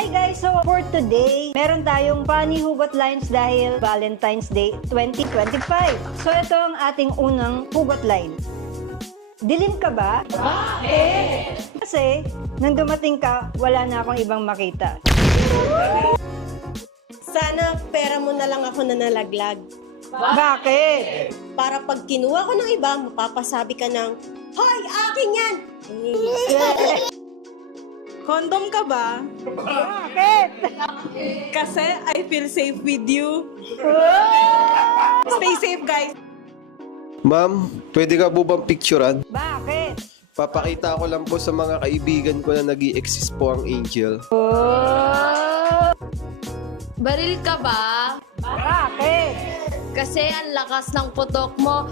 Hi guys! So for today, meron tayong funny hugot lines dahil Valentine's Day 2025. So ito ang ating unang hugot line. Dilim ka ba? Bakit? Kasi nang dumating ka, wala na akong ibang makita. Sana pera mo na lang ako na nalaglag. Bakit? Para pag kinuha ko ng iba, mapapasabi ka ng, Hoy, akin yan! Condom ka ba? Bakit? Kasi I feel safe with you. Stay safe, guys. Ma'am, pwede ka po bang picturean? Bakit? Papakita ko lang po sa mga kaibigan ko na nag-i-exist po ang angel. Baril ka ba? Bakit? Kasi ang lakas ng putok mo.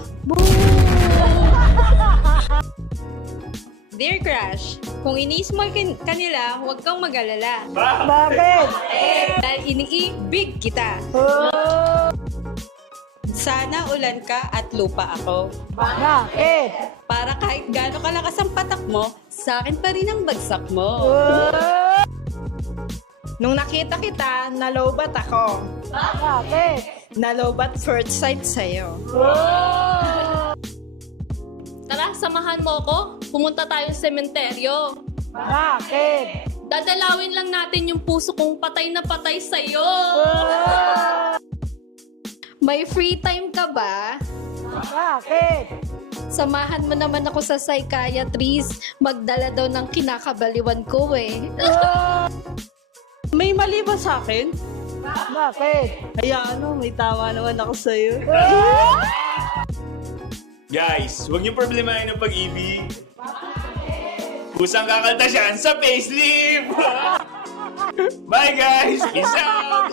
Dear Crush, kung ini-small kanila, huwag kang mag-alala. Bakit? Dahil iniibig kita. Sana ulan ka at lupa ako. Bakit? Para kahit gaano kalakas ang patak mo, sa akin pa rin ang bagsak mo. Nung nakita kita, nalobat ako. Bakit? Nalobat first sight sa'yo. Tara, samahan mo ko. Pumunta tayo sa sementeryo. Bakit? Dadalawin lang natin yung puso kong patay na patay sa'yo. May free time ka ba? Bakit? Samahan mo naman ako sa psychiatrist. Magdala daw ng kinakabaliwan ko eh. May mali ba sa akin? Bakit? Hayaan mo, may tama naman ako sa'yo. Guys, huwag niyong problemahin ang pag-ibig. Kusang kakaltas yan sa payslip! Bye guys! Peace out!